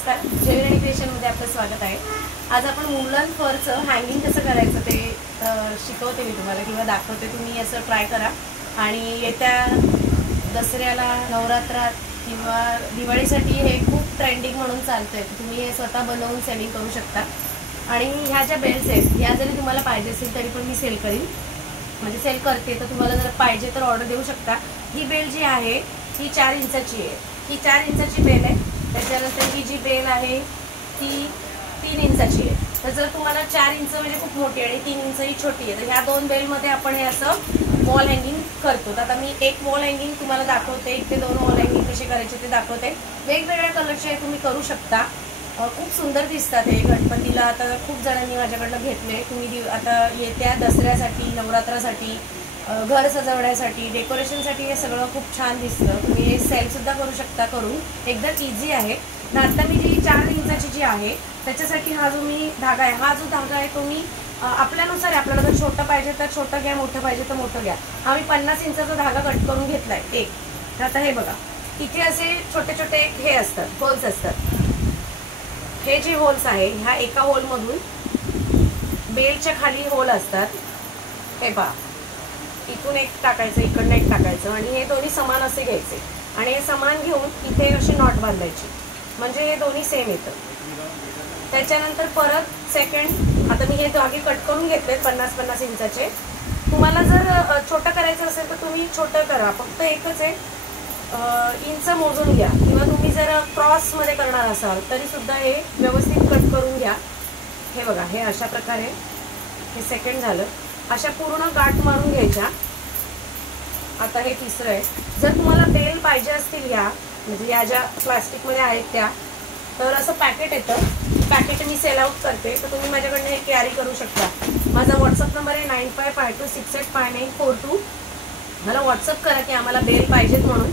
नमस्कार, जयराणी क्रिएशनमध्ये आपलं स्वागत आहे। आज आपण वुलन फरचं हँगिंग कसं करायचं ते शिकवते मी तुम्हाला किंवा दाखवते। तुम्ही असं ट्राय करा आणि येत्या दसऱ्याला, नवरात्रात किंवा दिवाळीसाठी हे खूप ट्रेंडिंग म्हणून चालतंय। तुम्ही हे स्वतः बनवून सेलिंग करू शकता। आणि ह्या ज्या बेल्स आहेत ह्या जरी तुम्हाला पाहिजे असेल तरी पण मी सेल करीन, म्हणजे सेल करते। तर तुम्हाला जर पाहिजे तर ऑर्डर देऊ शकता। ही बेल जी आहे ही 4 इंचाची आहे, ही 4 इंचाची बेल आहे। त्याच्यानंतर ही जी बेल आहे ती 3 इंचाची आहे। तर जर तुम्हाला 4 इंच म्हणजे खूप मोठी आणि 3 इंच ही छोटी आहे, तर ह्या दोन बेलमध्ये आपण हे असं वॉल हँगिंग करतो। तर आता मी एक वॉल हँगिंग तुम्हाला दाखवते, इथे 2 वॉल हँगिंग कसे करायचे ते दाखवते। वेगवेगळ्या कलरचे तुम्ही करू शकता, खूप सुंदर दिसतात हे गणपतीला। आता खूप जणांनी माझ्याकडनं घेतले। तुम्ही आता येत्या दसऱ्यासाठी, नवरात्रासाठी, घर सजवण्यासाठी, डेकोरेशनसाठी हे सगळं खूप छान दिसतं। तुम्ही हे सेल सुद्धा करू शकता करून, एकदम इझी आहे। आता मी जी 4 इंचाची जी आहे त्याच्यासाठी हा जो मी धागा आहे, हा जो धागा आहे तो मी आपल्यानुसार, आपल्याला जर छोटं पाहिजे तर छोटं घ्या, मोठं पाहिजे तर मोठं घ्या। हा मी 50 इंचाचा धागा कट करून घेतलाय एक। आता हे बघा, इथे असे छोटे छोटे हे असतात, होल्स असतात। हे जे होल्स आहे ह्या एका होलमधून बेलच्या खाली होल असतात। हे पहा, इथून एक टाकायचं, इकडनं एक टाकायचं आणि हे दोन्ही समान असे घ्यायचे आणि हे समान घेऊन इथे अशी नॉट बांधायची, म्हणजे हे दोन्ही सेम येतं। त्याच्यानंतर परत सेकंड, आता मी हे धागे कट करून घेतलेत 50-50 इंचाचे। तुम्हाला जर छोटं करायचं असेल तर तुम्ही छोटं करा, फक्त एकच आहे, इंच मोजून घ्या। किंवा तुम्ही जर क्रॉसमध्ये करणार असाल तरी सुद्धा हे व्यवस्थित कट करून घ्या। हे बघा, हे अशा प्रकारे, हे सेकंड झालं। अशा पूर्ण गाठ मारून घ्यायच्या। आता हे तिसरं आहे। जर तुम्हाला बेल पाहिजे असतील या, म्हणजे या ज्या प्लास्टिकमध्ये आहेत त्या, तर असं पॅकेट येतं, पॅकेट मी सेल आउट करते, तर तुम्ही माझ्याकडनं हे कॅरी करू शकता। माझा व्हॉट्सअप नंबर आहे 9552685942। मला व्हॉट्सअप करा की आम्हाला बेल पाहिजेत म्हणून,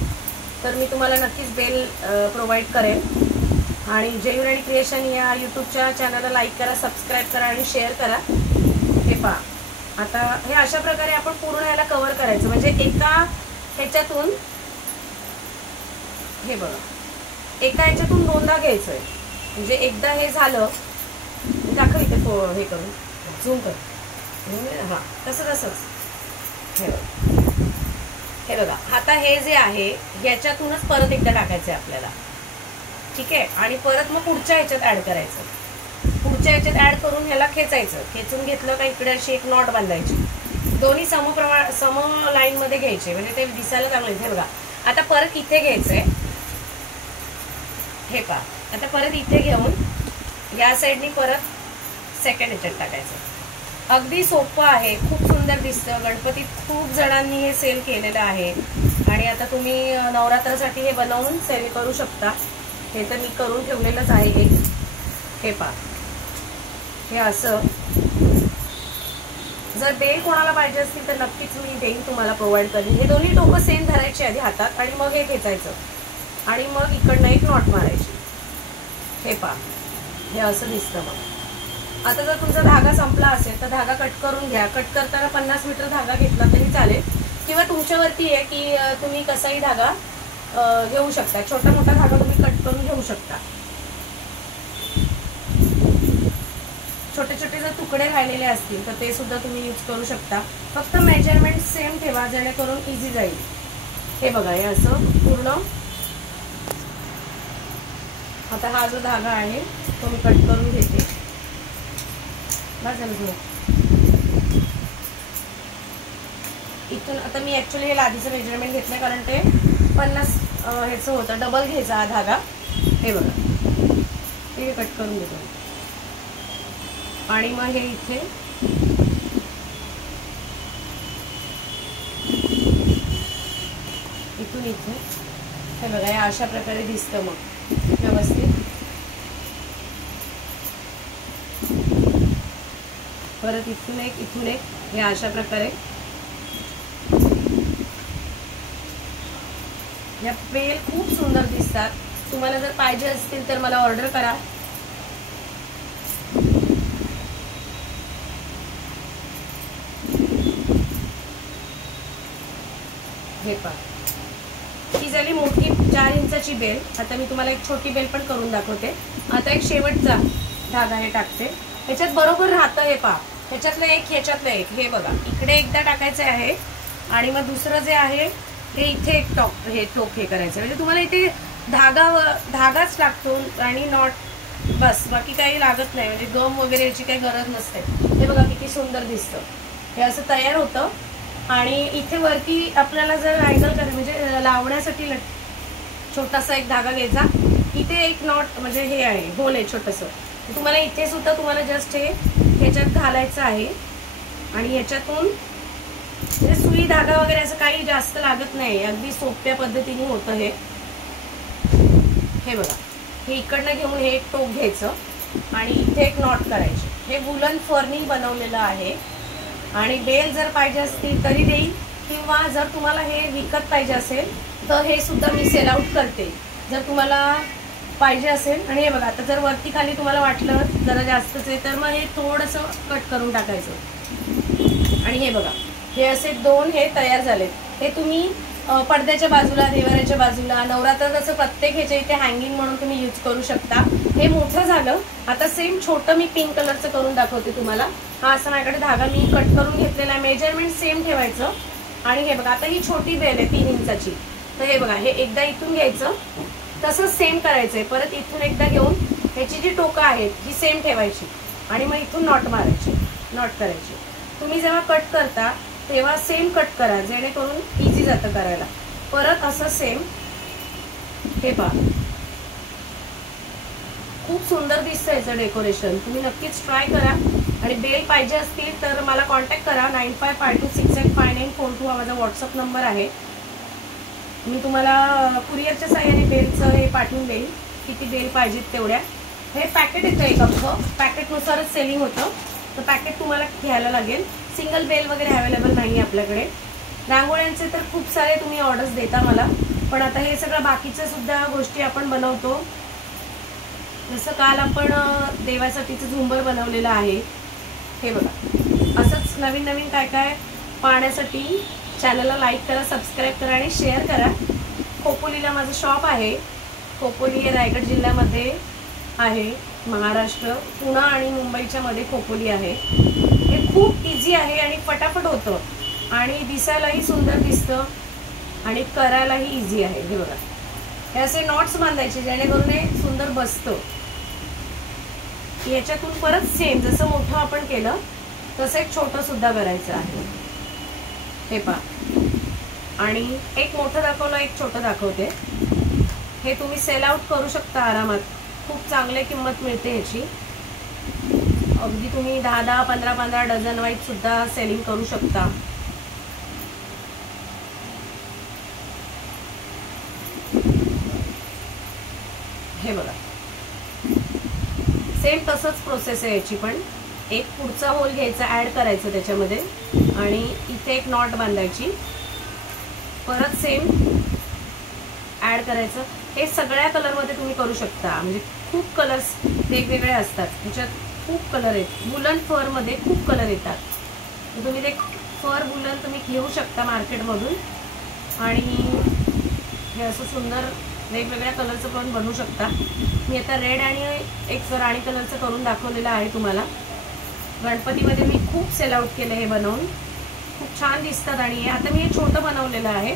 तर मी तुम्हाला नक्कीच बेल प्रोव्हाइड करेन। आणि जयराणी क्रिएशन या यूट्यूबच्या चॅनलला लाईक करा, सबस्क्राईब करा आणि शेअर करा। हे पहा, आता हे अशा प्रकारे आपण पूर्ण याला कव्हर करायचं, म्हणजे एका ह्याच्यातून, हे बघा, एका ह्याच्यातून दोनदा घ्यायचंय। म्हणजे एकदा हे झालं, दाखव इथे हे करून झूम कर, हा तसंच। हे बघा, आता हे जे आहे याच्यातूनच परत एकदा टाकायचंय आपल्याला, ठीक आहे। आणि परत मग पुढच्या ह्याच्यात ऍड करायचं, पुढच्या ह्याच्यात ऍड करून ह्याला खेचायचं। खेचून घेतलं का इकडे अशी एक नॉट बांधायची, दोन्ही सम लाईन मध्ये घ्यायचे, म्हणजे ते दिसायला चांगलं दिसेल। बघा, आता परत इथे घ्यायचंय, हे पहा, आता परत इथे घेऊन या साईडनी परत सेकंड ह्याच्यात टाकायचं। अगदी सोपं आहे, खूप सुंदर दिसतं। गणपतीत खूप जणांनी हे सेल केलेलं आहे आणि आता तुम्ही नवरात्रासाठी हे बनवून सेल करू शकता। हे तर मी करून ठेवलेलंच आहे एक। हे पहा, हे असं। जर बेल कोणाला पाहिजे असतील तर नक्कीच मी देईन, तुम्हाला प्रोव्हाइड करेन। हे दोन्ही टोकं सेम धरायचे आधी हातात आणि मग हे खेचायचं आणि मग इकडनं एक नॉट मारायची। हे पहा, हे असं दिसतं। मग आता जर तुमचा धागा संपला असेल तर धागा कट करून घ्या। कट करताना 50 मीटर धागा घेतला तरी चालेल, किंवा तुमच्यावरती आहे की तुम्ही कसाही धागा घेऊ शकता। छोटा मोठा धागा तुम्ही कट करून घेऊ शकता। छोटे छोटे जर तुकडे राहिलेले असतील तर ते सुद्धा तुम्ही यूज करू शकता। फक्त मेजरमेंट सेम ठेवा, जेणेकरून इझी जाईल। हे बघा, हे असं पूर्ण। आता हा जो धागा आहे तो मी कट करून घेते। बस झालं थोडं। इथून आता मी ऍक्च्युली हे लादीचं मेजरमेंट घेतलंय, कारण ते 50 ह्याचं होतं, डबल घ्यायचा हा धागा। हे बघा, हे कट करून घेतो आणि मग हे इथे इथून इथे, हे बघा, या अशा प्रकारे दिसतं मग व्यवस्थित। परत इथून एक, इथून एक, हे अशा प्रकारे। या बेल खूप सुंदर दिसतात। तुम्हाला जर पाहिजे असतील तर मला ऑर्डर करा। हे पहा, ही झाली मोठी 4 इंचाची बेल. आता मी तुम्हाला एक छोटी बेल पण करून दाखवते. आता एक शेवटचा धागा हे टाकते. ह्याच्यात बरोबर राहतं हे पहा. ह्याच्यातलं एक ह्याच्यातलं एक हे बघा इकडे एकदा टाकायचं आहे आणि मग दुसरं जे आहे ते इथे एक टोक हे करायचं. म्हणजे तुम्हाला इथे धागाच लागतो आणि नॉट बस, बाकी काही लागत नाही. म्हणजे गम वगैरे याची काही गरज नसते. हे बघा किती सुंदर दिसतं. हे असं तयार होतं. आणि इथे वरती आपल्याला जर अँगल करायचं म्हणजे लावण्यासाठी छोटासा एक धागा घ्यायचा. इथे एक नॉट म्हणजे हे आहे होल आहे छोटंसं. तुम्हाला इथे सुद्धा तुम्हाला जस्ट हे ह्याच्यात घालायचं आहे आणि ह्याच्यातून म्हणजे सुई धागा वगैरे असं काही जास्त लागत नाही. अगदी सोप्या पद्धतीने होतं हे. हे बघा हे इकडनं घेऊन हे एक टोक घ्यायचं आणि इथे एक नॉट करायची. हे वुलन फरनी बनवलेलं आहे आणि बेल जर पाहिजे असतील तरी देईल किंवा जर तुम्हाला हे विकत पाहिजे असेल तर हे सुद्धा मी सेल आउट करते जर तुम्हाला पाहिजे असेल. आणि हे बघा आता जर वरती खाली तुम्हाला वाटलं जरा जास्तच आहे तर मग हे थोडंसं कट करून टाकायचं. आणि हे बघा हे असे 2 हे तयार झालेत. हे तुम्ही पडद्याच्या बाजूला, देवाऱ्याच्या बाजूला, नवरात्रात असं प्रत्येक ह्याच्या इथे हँगिंग म्हणून तुम्ही यूज करू शकता. हे मोठं झालं. आता सेम छोटं मी पिंक कलरचं करून दाखवते तुम्हाला. हा असा माझ्याकडे धागा मी कट करून घेतलेला आहे. मेजरमेंट सेम ठेवायचं. आणि हे बघा आता ही छोटी बेल आहे 3 इंचाची. तर हे बघा हे एकदा इथून घ्यायचं तसंच सेम करायचंय. परत इथून एकदा घेऊन ह्याची जी टोकं आहेत ही सेम ठेवायची आणि मग इथून नॉट मारायची, नॉट करायची. तुम्ही जेव्हा कट करता तेव्हा सेम कट करा जेणेकरून इझी जातं करायला. परत असं सेम हे पहा खूप सुंदर दिसतं याचं डेकोरेशन. तुम्ही नक्कीच ट्राय करा. आणि बेल पाहिजे असतील तर मला कॉन्टॅक्ट करा. 9552685942 हा माझा व्हॉट्सअप नंबर आहे. मी तुम्हाला कुरिअरच्या साह्याने बेलचं हे पाठवून देईल. किती बेल पाहिजेत तेवढ्या. हे पॅकेट येतं एक अख्खं. पॅकेटनुसारच सेलिंग होतं. तर पॅकेट तुम्हाला घ्यायला लागेल. सिंगल बेल वगैरे अवेलेबल नाही आहे आपल्याकडे. रांगोळ्यांचे तर खूप सारे तुम्ही ऑर्डर्स देता मला. पण आता हे सगळं बाकीच्या सुद्धा गोष्टी आपण बनवतो. जसं काल आपण देवासाठीचं झुंबर बनवलेलं आहे. हे बघा असंच नवीन नवीन काय काय पाहण्यासाठी चॅनलला लाईक करा, सबस्क्राईब करा आणि शेअर करा. खोपोलीला माझं शॉप आहे. खोपोली हे रायगड जिल्ह्यामध्ये आहे. महाराष्ट्र, पुणे आणि मुंबईच्या मध्ये खोपोली आहे. हे खूप इझी आहे आणि फटाफट होतं आणि दिसायलाही सुंदर दिसतं आणि करायलाही इझी आहे. हे बघा हे असे नॉट्स बांधायचे जेणेकरून हे सुंदर बसतं. याच्यातून परत सेम जसं मोठं आपण केलं तसं एक छोटं सुद्धा करायचं आहे. हे पहा आणि एक मोठं दाखवलं एक छोटं दाखवते. हे तुम्ही सेल आउट करू शकता आरामात. खूप चांगली किंमत मिळते ह्याची. अगदी तुम्ही 10-10, 15-15 डझन वाईज सुद्धा सेलिंग करू शकता. हे बघा सेम तसंच प्रोसेस आहे याची पण. एक पुढचा होल घ्यायचा, ऍड करायचं त्याच्यामध्ये आणि इथे एक नॉट बांधायची. परत सेम ऍड करायचं. हे सगळ्या कलरमध्ये तुम्ही करू शकता. म्हणजे खूप कलर्स वेगवेगळे असतात. त्याच्यात खूप कलर आहेत. वुलन फरमध्ये खूप कलर येतात. तुम्ही ते फर वुलन तुम्ही घेऊ शकता मार्केटमधून आणि हे असं सुंदर वेगवेगळ्या कलरचं पण बनवू शकता. मी आता रेड आणि एक राणी कलरचं करून दाखवलेलं आहे तुम्हाला. गणपतीमध्ये मी खूप सेल आउट केलं हे बनवून. खूप छान दिसतात. आणि आता मी हे छोटं बनवलेलं आहे.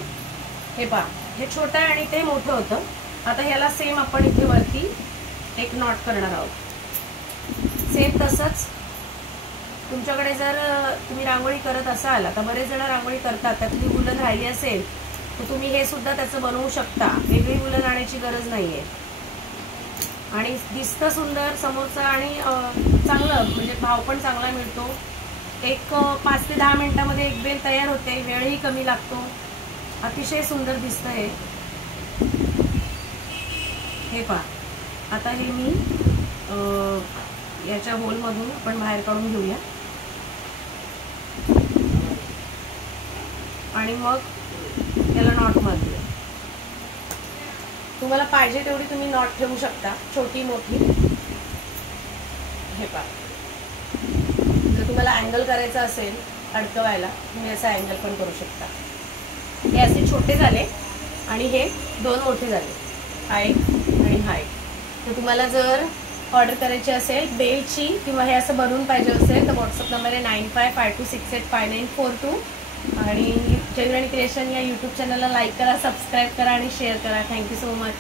हे पहा हे छोटं आहे आणि ते मोठं होतं. आता ह्याला सेम आपण इथे वरती एक नॉट करणार आहोत. सेम तसंच तुमच्याकडे जर तुम्ही रांगोळी करत असाल, आता बरेच जण रांगोळी करतात, त्यातली वुलन राहिली असेल तर तुम्ही हे सुद्धा त्याचं बनवू शकता. वेगळी वुलन आणायची गरज नाही आहे आणि दिसतं सुंदर समोरचं आणि चांगलं म्हणजे भाव पण चांगला मिळतो. एक 5 ते 10 मिनिटामध्ये एक बेल तयार होते. वेळही कमी लागतो. अतिशय सुंदर दिसतं हे. हे पहा आता हे मी याच्या होलमधून आपण बाहेर काढून घेऊया आणि मग याला नॉट मारूया. तुम्हाला पाहिजे तेवढी तुम्ही नॉट ठेवू शकता, छोटी मोठी. हे पहा जर तुम्हाला अँगल करायचा असेल अडकवायला तुम्ही असा अँगल पण करू शकता. हे असे छोटे झाले आणि हे 2 मोठे झाले. हाईट आणि हाईट. तर तुम्हाला जर ऑर्डर करायची असेल बेलची किंवा हे असं बनवून पाहिजे असेल तर व्हॉट्सअप नंबर आहे 9552685942 आणि जेन्युइन क्रिएशन या यूट्यूब चॅनलला लाईक करा, सबस्क्राईब करा आणि शेअर करा. Thank you so much.